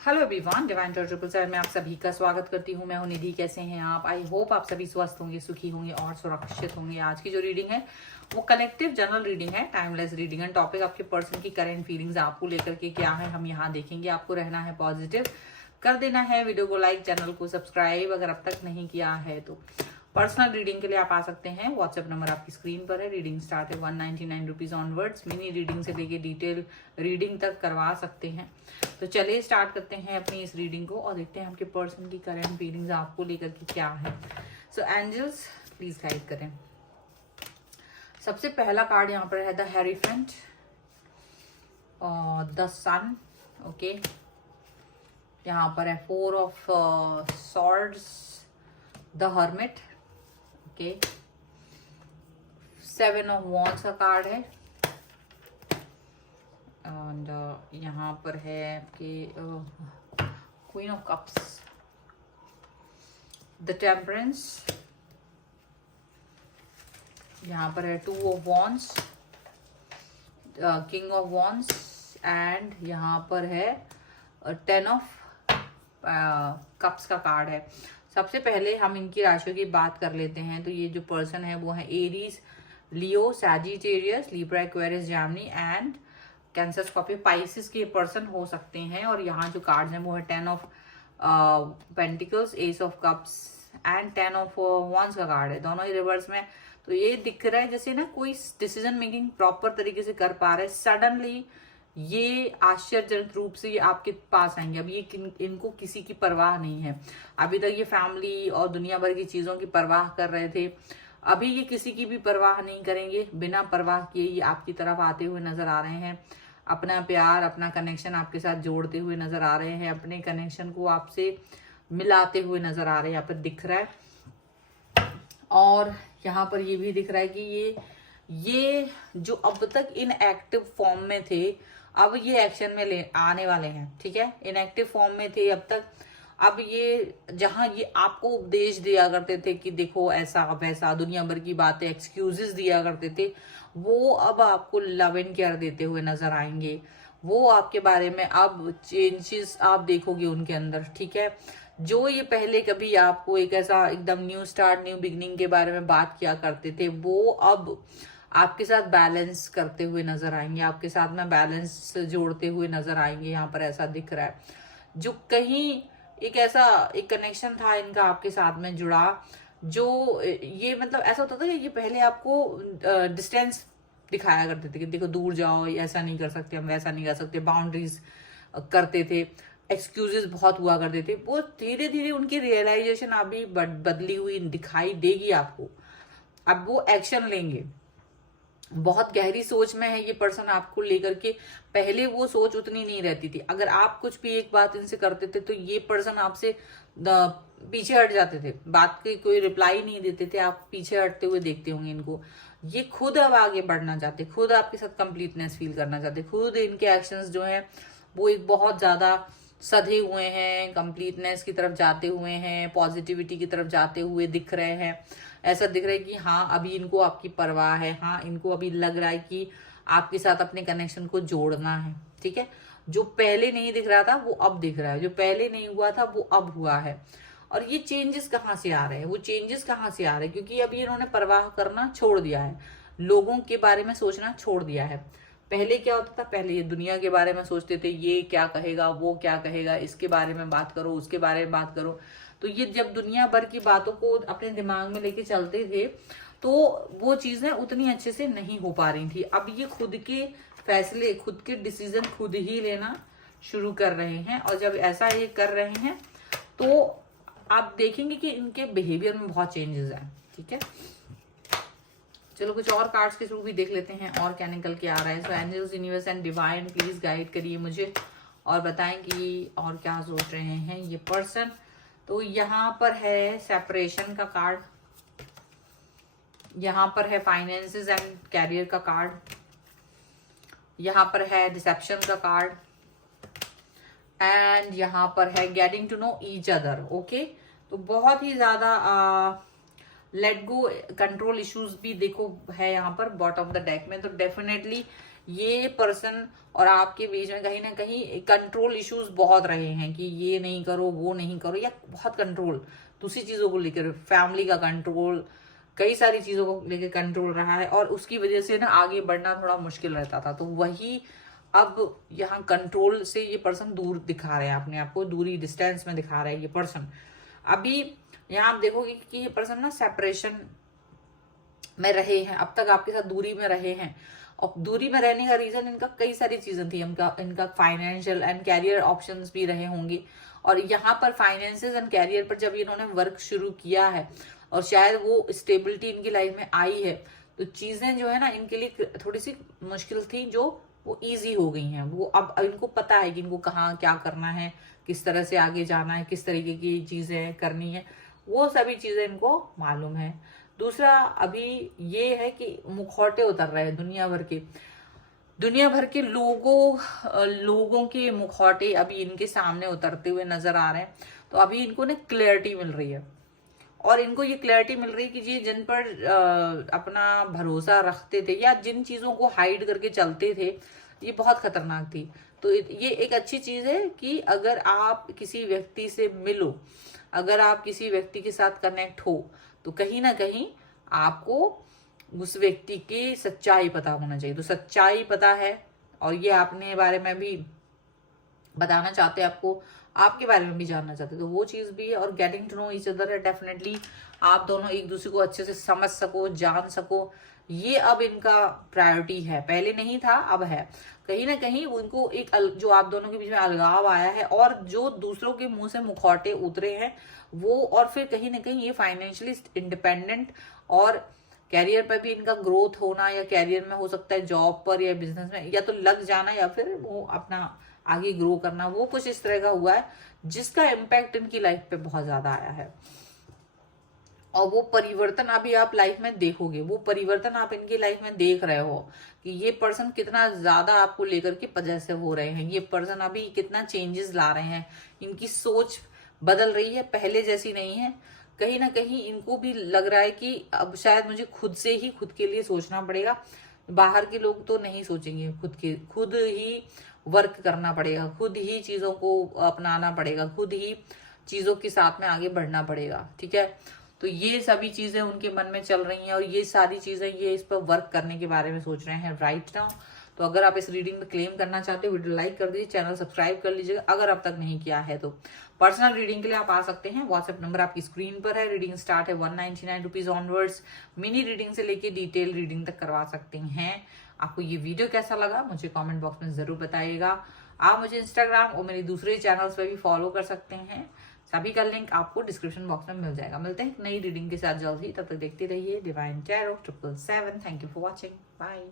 Hello everyone, divine triple seven में आप सभी का स्वागत करती हूँ। मैं हूँ निधि। कैसे हैं आप? आई होप आप सभी स्वस्थ होंगे, सुखी होंगे और सुरक्षित होंगे। आज की जो रीडिंग है वो कलेक्टिव जनरल रीडिंग है, टाइमलेस रीडिंग है। टॉपिक आपके पर्सन की करंट फीलिंग्स आपको लेकर के क्या है हम यहाँ देखेंगे। आपको रहना है पॉजिटिव, कर देना है वीडियो को लाइक, चैनल को सब्सक्राइब अगर अब तक नहीं किया है तो। पर्सनल रीडिंग के लिए आप आ सकते हैं, व्हाट्सएप नंबर आपकी स्क्रीन पर है। रीडिंग स्टार्ट है 199 रुपीज ऑनवर्ड्स। मिनी रीडिंग से लेके डिटेल रीडिंग तक करवा सकते हैं। तो चलिए स्टार्ट करते हैं अपनी इस रीडिंग को और देखते हैं आपके पर्सन की करंट फीलिंग्स आपको लेकर के क्या है। सो एंजल्स प्लीज गाइड करें। सबसे पहला कार्ड यहाँ पर है द हेरीफेंट और द सन। ओके, यहाँ पर है 4 of swords, the hermit. Okay, 7 of wands का कार्ड है एंड यहाँ पर है आपके queen of cups, the temperance. यहाँ पर है 2 of wands, king of wands and यहाँ पर है 10 ऑफ कप्स का कार्ड है। सबसे पहले हम इनकी राशियों की बात कर लेते हैं। तो ये जो पर्सन है वो है Aries, Leo, Sagittarius, Libra, Aquarius, Gemini and cancer, Scorpio, Pisces के पर्सन हो सकते हैं। और यहाँ जो कार्ड्स हैं वो है 10 of pentacles, S of cups and 10 of wands का कार्ड है, दोनों ही रिवर्स में। तो ये दिख रहा है जैसे ना कोई डिसीजन मेकिंग प्रॉपर तरीके से कर पा रहे हैं। सडनली ये आश्चर्यजनक रूप से ये आपके पास आएंगे। अब ये इनको किसी की परवाह नहीं है। अभी तक ये फैमिली और दुनिया भर की चीजों की परवाह कर रहे थे, अभी ये किसी की भी परवाह नहीं करेंगे। बिना परवाह किए ये आपकी तरफ आते हुए नजर आ रहे हैं। अपना प्यार, अपना कनेक्शन आपके साथ जोड़ते हुए नजर आ रहे हैं। अपने कनेक्शन को आपसे मिलाते हुए नजर आ रहे हैं, यहाँ पर दिख रहा है। और यहाँ पर ये भी दिख रहा है कि ये जो अब तक इनएक्टिव फॉर्म में थे, अब ये एक्शन में आने वाले हैं। ठीक है, इनएक्टिव फॉर्म में थे अब तक। अब ये जहां ये आपको उपदेश दिया करते थे कि देखो ऐसा वैसा, दुनिया भर की बातें, एक्सक्यूजेस दिया करते थे, वो अब आपको लव एंड केयर देते हुए नजर आएंगे। वो आपके बारे में अब चेंजेस आप देखोगे उनके अंदर। ठीक है, जो ये पहले कभी आपको एक ऐसा एकदम न्यू स्टार्ट, न्यू बिगनिंग के बारे में बात किया करते थे, वो अब आपके साथ बैलेंस करते हुए नजर आएंगे, आपके साथ में बैलेंस जोड़ते हुए नजर आएंगे। यहाँ पर ऐसा दिख रहा है जो कहीं एक कनेक्शन था इनका आपके साथ में जुड़ा, जो ये मतलब ऐसा होता था कि ये पहले आपको डिस्टेंस दिखाया करते थे कि देखो दूर जाओ, ऐसा नहीं कर सकते हम, वैसा नहीं कर सकते, बाउंड्रीज करते थे, एक्सक्यूजेस बहुत हुआ करते थे। वो धीरे धीरे उनकी रियलाइजेशन अभी बदली हुई दिखाई देगी आपको। अब वो एक्शन लेंगे। बहुत गहरी सोच में है ये पर्सन आपको लेकर के। पहले वो सोच उतनी नहीं रहती थी। अगर आप कुछ भी एक बात इनसे करते थे तो ये पर्सन आपसे पीछे हट जाते थे, बात की कोई रिप्लाई नहीं देते थे, आप पीछे हटते हुए देखते होंगे इनको। ये खुद अब आगे बढ़ना चाहते, खुद आपके साथ कंप्लीटनेस फील करना चाहते, खुद इनके एक्शंस जो हैं वो एक बहुत ज्यादा सधे हुए हैं, कंप्लीटनेस की तरफ जाते हुए हैं, पॉजिटिविटी की तरफ जाते हुए दिख रहे हैं। ऐसा दिख रहा है कि हाँ अभी इनको आपकी परवाह है, हाँ इनको अभी लग रहा है कि आपके साथ अपने कनेक्शन को जोड़ना है। ठीक है, जो पहले नहीं दिख रहा था वो अब दिख रहा है, जो पहले नहीं हुआ था वो अब हुआ है। और ये चेंजेस कहाँ से आ रहे हैं? वो चेंजेस कहाँ से आ रहे हैं? क्योंकि अभी इन्होंने परवाह करना छोड़ दिया है, लोगों के बारे में सोचना छोड़ दिया है। पहले क्या होता था? पहले ये दुनिया के बारे में सोचते थे, ये क्या कहेगा, वो क्या कहेगा, इसके बारे में बात करो, उसके बारे में बात करो। तो ये जब दुनिया भर की बातों को अपने दिमाग में लेके चलते थे तो वो चीजें उतनी अच्छे से नहीं हो पा रही थी। अब ये खुद के फैसले, खुद के डिसीजन खुद ही लेना शुरू कर रहे हैं। और जब ऐसा ये कर रहे हैं तो आप देखेंगे कि इनके बिहेवियर में बहुत चेंजेस हैं। ठीक है, चलो कुछ और कार्ड्स के थ्रू भी देख लेते हैं और क्या निकल के आ रहा है। So angels, universe and divine please guide करिए मुझे और बताएं कि और क्या सोच रहे हैं ये पर्सन। तो यहाँ पर है सेपरेशन का कार्ड, यहाँ पर है फाइनेंसेस एंड कैरियर का कार्ड, यहाँ पर है डिसेप्शन का कार्ड एंड यहाँ पर है getting to know each other. Okay, तो बहुत ही ज्यादा लेट गो, कंट्रोल इश्यूज भी देखो है यहाँ पर बॉटम ऑफ द डेक में। तो डेफिनेटली ये पर्सन और आपके बीच में कहीं ना कहीं कंट्रोल इश्यूज बहुत रहे हैं कि ये नहीं करो, वो नहीं करो, या बहुत कंट्रोल दूसरी चीजों को लेकर, फैमिली का कंट्रोल, कई सारी चीजों को लेकर कंट्रोल रहा है, और उसकी वजह से ना आगे बढ़ना थोड़ा मुश्किल रहता था। तो वही अब यहाँ कंट्रोल से ये पर्सन दूर दिखा रहे हैं, अपने आप को दूरी, डिस्टेंस में दिखा रहे हैं ये पर्सन। अभी यहाँ आप देखोगे कि ये पर्सन ना सेपरेशन में रहे हैं, अब तक आपके साथ दूरी में रहे हैं, और दूरी में रहने का रीजन इनका कई सारी चीजें थी। इनका फाइनेंशियल एंड कैरियर ऑप्शंस भी रहे होंगे, और यहाँ पर फाइनेंसेस एंड कैरियर पर जब इन्होंने वर्क शुरू किया है और शायद वो स्टेबिलिटी इनकी लाइफ में आई है, तो चीजें जो है ना इनके लिए थोड़ी सी मुश्किल थी, जो वो इजी हो गई हैं। वो अब इनको पता है कि इनको कहाँ क्या करना है, किस तरह से आगे जाना है, किस तरीके की चीजें करनी है, वो सभी चीजें इनको मालूम है। दूसरा अभी ये है कि मुखौटे उतर रहे हैं दुनिया भर के लोगों के मुखौटे अभी इनके सामने उतरते हुए नजर आ रहे हैं। तो अभी इनको ना क्लैरिटी मिल रही है, और इनको ये क्लैरिटी मिल रही है कि ये जिन पर अपना भरोसा रखते थे या जिन चीजों को हाइड करके चलते थे, ये बहुत खतरनाक थी। तो ये एक अच्छी चीज है कि अगर आप किसी व्यक्ति से मिलो, अगर आप किसी व्यक्ति के साथ कनेक्ट हो, तो कहीं ना कहीं आपको उस व्यक्ति की सच्चाई पता होना चाहिए। तो सच्चाई पता है, और ये अपने बारे में भी बताना चाहते हैं, आपको आपके बारे में भी जानना चाहते हैं, तो वो चीज भी है। और getting to know each other है, डेफिनेटली आप दोनों एक दूसरे को अच्छे से समझ सको, जान सको, ये अब इनका प्रायोरिटी है। पहले नहीं था, अब है। कहीं ना कहीं उनको एक जो आप दोनों के बीच में अलगाव आया है, और जो दूसरों के मुंह से मुखौटे उतरे हैं वो, और फिर कहीं ना कहीं ये फाइनेंशियली इंडिपेंडेंट, और कैरियर पर भी इनका ग्रोथ होना, या कैरियर में हो सकता है जॉब पर या बिजनेस में या तो लग जाना, या फिर वो अपना आगे ग्रो करना, वो कुछ इस तरह का हुआ है जिसका इम्पैक्ट इनकी लाइफ पे बहुत ज्यादा आया है। और वो परिवर्तन अभी आप लाइफ में देखोगे, वो परिवर्तन आप इनकी लाइफ में देख रहे हो कि ये पर्सन कितना ज्यादा आपको लेकर के पजेसिव हो रहे हैं, ये पर्सन अभी कितना चेंजेस ला रहे हैं, इनकी सोच बदल रही है, पहले जैसी नहीं है। कहीं ना कहीं इनको भी लग रहा है कि अब शायद मुझे खुद के लिए सोचना पड़ेगा, बाहर के लोग तो नहीं सोचेंगे, खुद ही वर्क करना पड़ेगा, खुद ही चीजों को अपनाना पड़ेगा, खुद ही चीजों के साथ में आगे बढ़ना पड़ेगा। ठीक है, तो ये सभी चीजें उनके मन में चल रही हैं, और ये सारी चीजें ये इस पर वर्क करने के बारे में सोच रहे हैं राइट नाउ। तो अगर आप इस रीडिंग में क्लेम करना चाहते हो, वीडियो लाइक कर दीजिए, चैनल सब्सक्राइब कर लीजिएगा अगर अब तक नहीं किया है। तो पर्सनल रीडिंग के लिए आप आ सकते हैं, व्हाट्सएप नंबर आपकी स्क्रीन पर है। रीडिंग स्टार्ट है 199 रुपीज ऑनवर्ड्स। मिनी रीडिंग से लेके डिटेल रीडिंग तक करवा सकते हैं। आपको ये वीडियो कैसा लगा मुझे कमेंट बॉक्स में जरूर बताइएगा। आप मुझे इंस्टाग्राम और मेरे दूसरे चैनल्स पर भी फॉलो कर सकते हैं, सभी का लिंक आपको डिस्क्रिप्शन बॉक्स में मिल जाएगा। मिलते हैं एक नई रीडिंग के साथ जल्द ही, तब तक देखते रहिए divine tarot 777। Thank you for watching, bye.